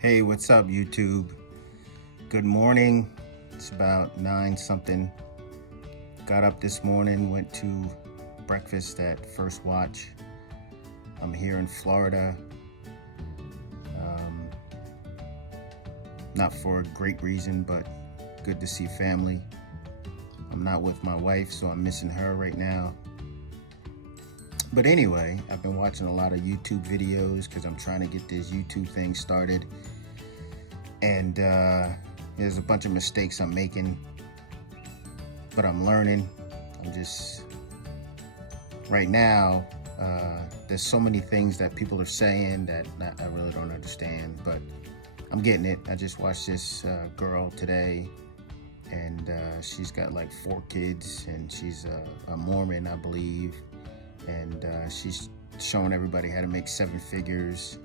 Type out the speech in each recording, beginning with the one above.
Hey, what's up, YouTube? Good morning. It's about 9 something. Got up this morning, went to breakfast at First Watch. I'm here in Florida. Not for a great reason, but good to see family. I'm not with my wife, so I'm missing her right now. But anyway, I've been watching a lot of YouTube videos because I'm trying to get this YouTube thing started. And there's a bunch of mistakes I'm making, but I'm learning. I'm just, right now, there's so many things that people are saying that I really don't understand, but I'm getting it. I just watched this girl today, and she's got like 4 kids, and she's a Mormon, I believe, and she's showing everybody how to make 7 figures.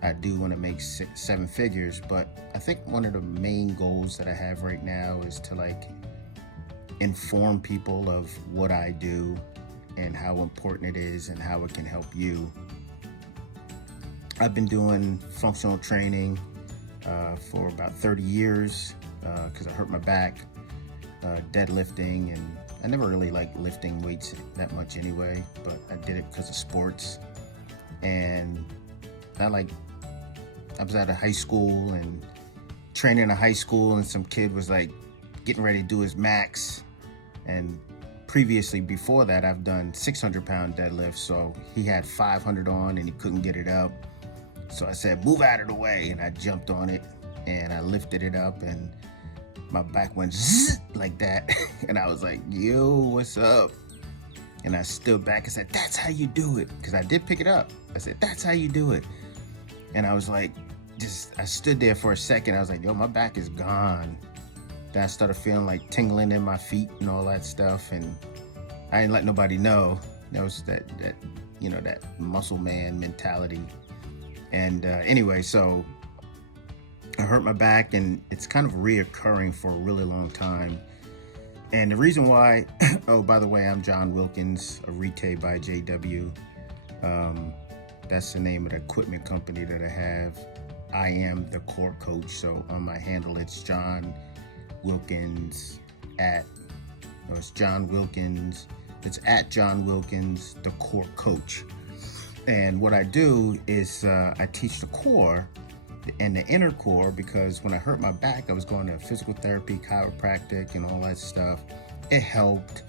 I do want to make 7 figures, but I think one of the main goals that I have right now is to like inform people of what I do and how important it is and how it can help you. I've been doing functional training for about 30 years because I hurt my back deadlifting, and I never really liked lifting weights that much anyway, but I did it because of sports. And I was at a high school and training in a high school, and some kid was like getting ready to do his max. And previously, before that, I've done 600-pound deadlifts. So he had 500 on and he couldn't get it up. So I said, move out of the way. And I jumped on it and I lifted it up, and my back went zzz, like that. And I was like, yo, what's up? And I stood back and said, that's how you do it. Because I did pick it up. I said, that's how you do it. And I was like, I stood there for a second. I was like, yo, my back is gone. Then I started feeling like tingling in my feet and all that stuff. And I didn't let nobody know. That was that muscle man mentality. And anyway, so I hurt my back, and it's kind of reoccurring for a really long time. And the reason why, oh, by the way, I'm John Wilkins of Retail by JW. That's the name of the equipment company that I have. I am the core coach. So on my handle, it's John Wilkins it's John Wilkins. It's at John Wilkins, the core coach. And what I do is I teach the core and the inner core, because when I hurt my back, I was going to physical therapy, chiropractic, and all that stuff. It helped,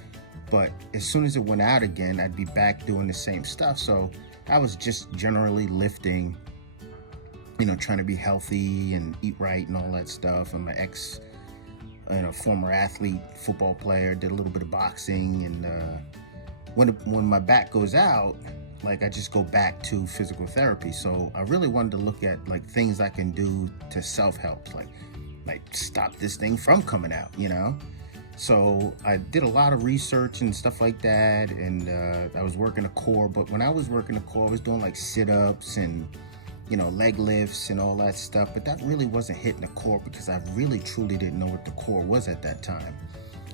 but as soon as it went out again, I'd be back doing the same stuff. So I was just generally lifting, trying to be healthy and eat right and all that stuff. I'm an former athlete, football player, did a little bit of boxing. And when my back goes out, like I just go back to physical therapy. So I really wanted to look at like things I can do to self-help, like stop this thing from coming out, So I did a lot of research and stuff like that, and I was working the core. But when I was working the core, I was doing like sit-ups and leg lifts and all that stuff. But that really wasn't hitting the core, because I really truly didn't know what the core was at that time.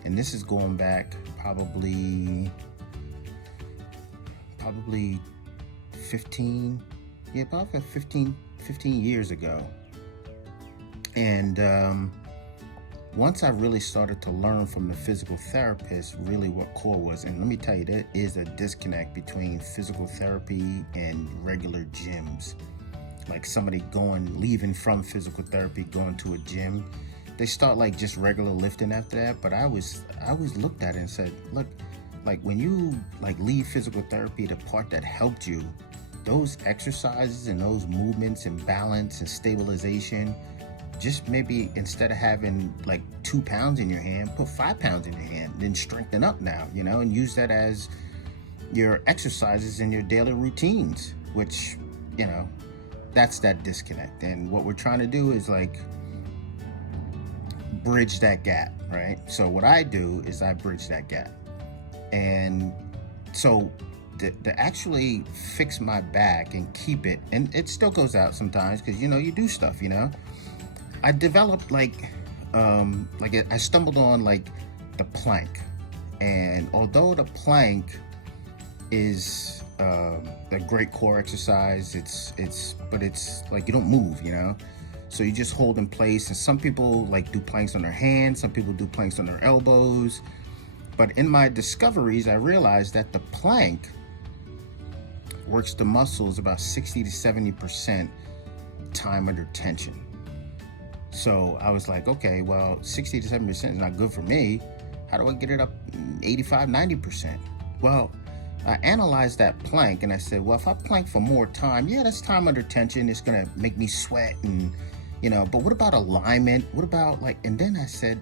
And this is going back probably 15 years ago. And once I really started to learn from the physical therapist really what core was, and let me tell you, there is a disconnect between physical therapy and regular gyms. Like somebody leaving from physical therapy, going to a gym, they start like just regular lifting after that. But I always looked at it and said, look, like when you like leave physical therapy, the part that helped you, those exercises and those movements and balance and stabilization, just maybe instead of having like 2 pounds in your hand, put 5 pounds in your hand, then strengthen up now, and use that as your exercises in your daily routines, which, that's that disconnect. And what we're trying to do is like bridge that gap, right? So what I do is I bridge that gap. And so to actually fix my back and keep it, and it still goes out sometimes because, you do stuff, I developed I stumbled on like the plank. And although the plank is a great core exercise, it's like you don't move, So you just hold in place, and some people like do planks on their hands, some people do planks on their elbows. But in my discoveries, I realized that the plank works the muscles about 60 to 70% time under tension. So I was like, okay, well, 60 to 70% is not good for me. How do I get it up 85, 90%? Well, I analyzed that plank and I said, well, if I plank for more time, yeah, that's time under tension. It's going to make me sweat and, but what about alignment? What about and then I said,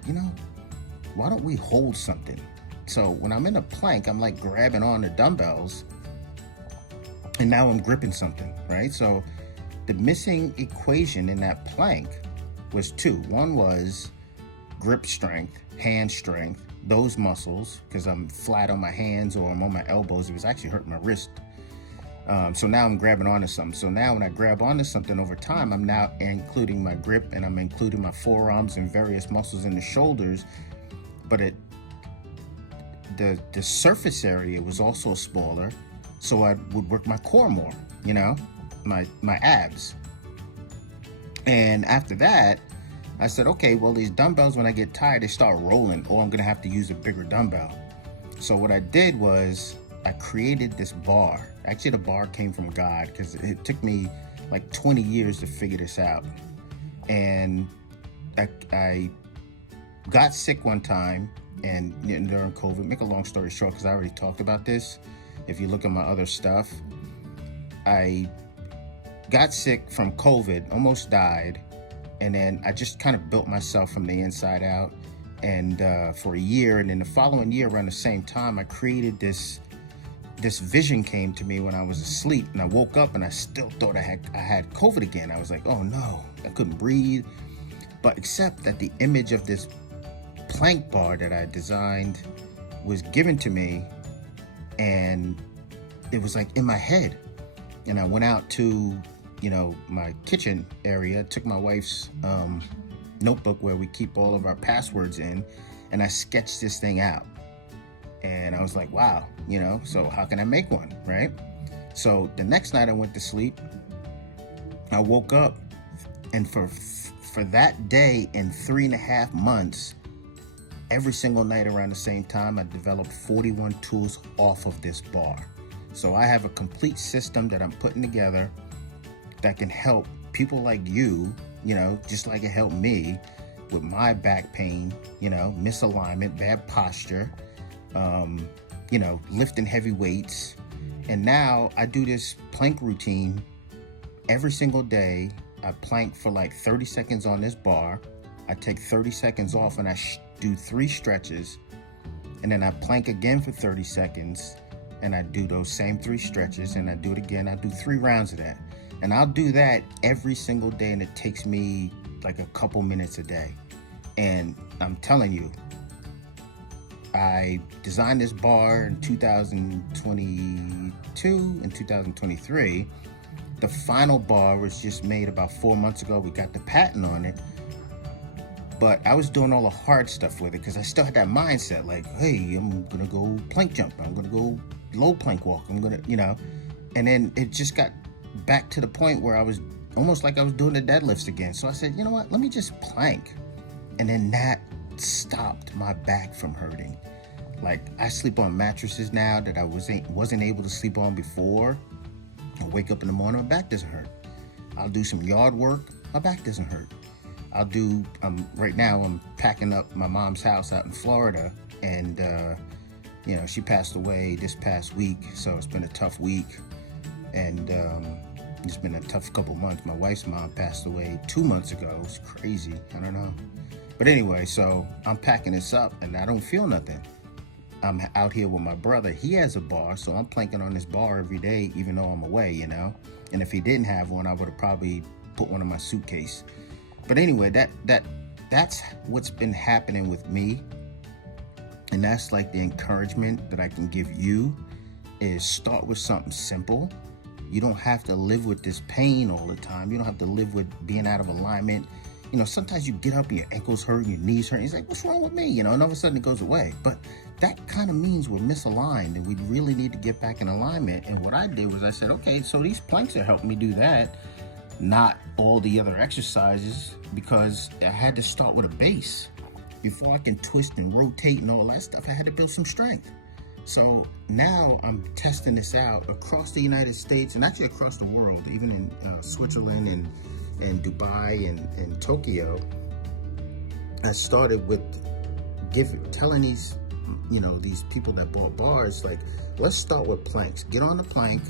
why don't we hold something? So when I'm in a plank, I'm like grabbing on the dumbbells and now I'm gripping something, right? So the missing equation in that plank was two. One was grip strength, hand strength, those muscles, because I'm flat on my hands or I'm on my elbows. It was actually hurting my wrist. So now I'm grabbing onto something. So now when I grab onto something over time, I'm now including my grip and I'm including my forearms and various muscles in the shoulders. But the surface area was also smaller, so I would work my core more, my abs. And after that, I said, okay, well, these dumbbells, when I get tired, they start rolling, or I'm gonna have to use a bigger dumbbell. So what I did was I created this bar. Actually, the bar came from God, because it took me like 20 years to figure this out. And I got sick one time, and during COVID, make a long story short, because I already talked about this. If you look at my other stuff, I got sick from COVID, almost died. And then I just kind of built myself from the inside out. And for a year, and then the following year around the same time, I created this vision came to me when I was asleep, and I woke up and I still thought I had COVID again. I was like, oh no, I couldn't breathe. But except that the image of this plank bar that I designed was given to me, and it was like in my head. And I went out to my kitchen area, took my wife's notebook where we keep all of our passwords in, and I sketched this thing out. And I was like, wow, so how can I make one, right? So the next night I went to sleep, I woke up, and for that day and 3.5 months, every single night around the same time, I developed 41 tools off of this bar. So I have a complete system that I'm putting together that can help people like you, just like it helped me with my back pain, misalignment, bad posture, lifting heavy weights. And now I do this plank routine every single day. I plank for like 30 seconds on this bar. I take 30 seconds off and I do 3 stretches. And then I plank again for 30 seconds and I do those same 3 stretches, and I do it again. I do 3 rounds of that. And I'll do that every single day, and it takes me like a couple minutes a day. And I'm telling you, I designed this bar in 2022 and 2023. The final bar was just made about 4 months ago. We got the patent on it. But I was doing all the hard stuff with it because I still had that mindset like, hey, I'm going to go plank jump. I'm going to go low plank walk. I'm going to, and then it just got back to the point where I was almost like I was doing the deadlifts again. So I said, you know what, let me just plank. And then that stopped my back from hurting. Like, I sleep on mattresses now that I wasn't able to sleep on before. I wake up in the morning, my back doesn't hurt. I'll do some yard work, my back doesn't hurt. I'll do, right now I'm packing up my mom's house out in Florida, and she passed away this past week, so it's been a tough week, and it's been a tough couple months. My wife's mom passed away 2 months ago. It's crazy, I don't know. But anyway, so I'm packing this up and I don't feel nothing. I'm out here with my brother. He has a bar, so I'm planking on this bar every day, even though I'm away, And if he didn't have one, I would have probably put one in my suitcase. But anyway, that's what's been happening with me. And that's like the encouragement that I can give you, is start with something simple. You don't have to live with this pain all the time. You don't have to live with being out of alignment. Sometimes you get up and your ankles hurt, your knees hurt. It's like, what's wrong with me? And all of a sudden it goes away. But that kind of means we're misaligned and we really need to get back in alignment. And what I did was I said, okay, so these planks are helping me do that. not all the other exercises, because I had to start with a base. Before I can twist and rotate and all that stuff, I had to build some strength. So now I'm testing this out across the United States and actually across the world, even in Switzerland and Dubai and Tokyo. I started with telling these, these people that bought bars, like, let's start with planks. Get on the plank,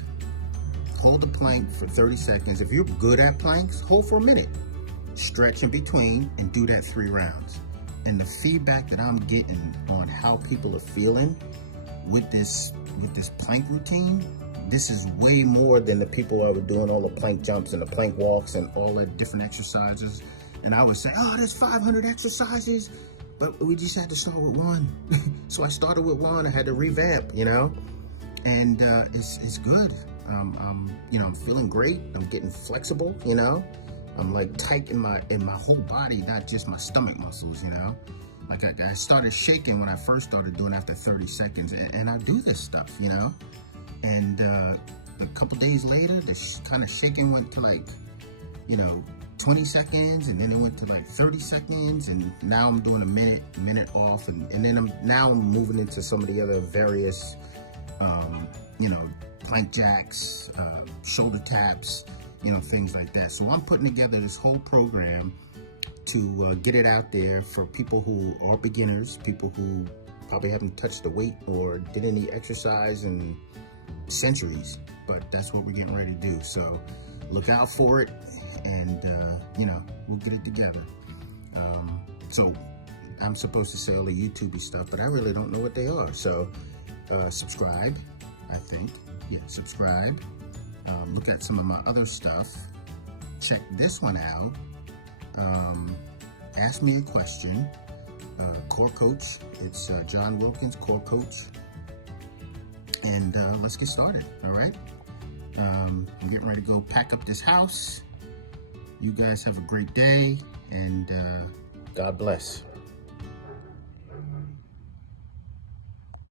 hold the plank for 30 seconds. If you're good at planks, hold for a minute. Stretch in between and do that 3 rounds. And the feedback that I'm getting on how people are feeling with this plank routine, this is way more than the people that were doing all the plank jumps and the plank walks and all the different exercises. And I would say, oh, there's 500 exercises, but we just had to start with 1. So I started with 1. I had to revamp, and it's good. I'm feeling great. I'm getting flexible, I'm like tight in my whole body, not just my stomach muscles, Like I started shaking when I first started doing after 30 seconds, and I do this stuff, And a couple days later, the kind of shaking went to like, 20 seconds, and then it went to like 30 seconds, and now I'm doing a minute off, and then I'm moving into some of the other various, plank jacks, shoulder taps, things like that. So I'm putting together this whole program to get it out there for people who are beginners, people who probably haven't touched the weight or did any exercise in centuries, but that's what we're getting ready to do. So look out for it, and we'll get it together. So I'm supposed to say all the YouTubey stuff, but I really don't know what they are. So subscribe, I think. Yeah, subscribe. Look at some of my other stuff. Check this one out. Ask me a question. Core Coach. It's John Wilkins, Core Coach. And let's get started, all right? I'm getting ready to go pack up this house. You guys have a great day, and God bless.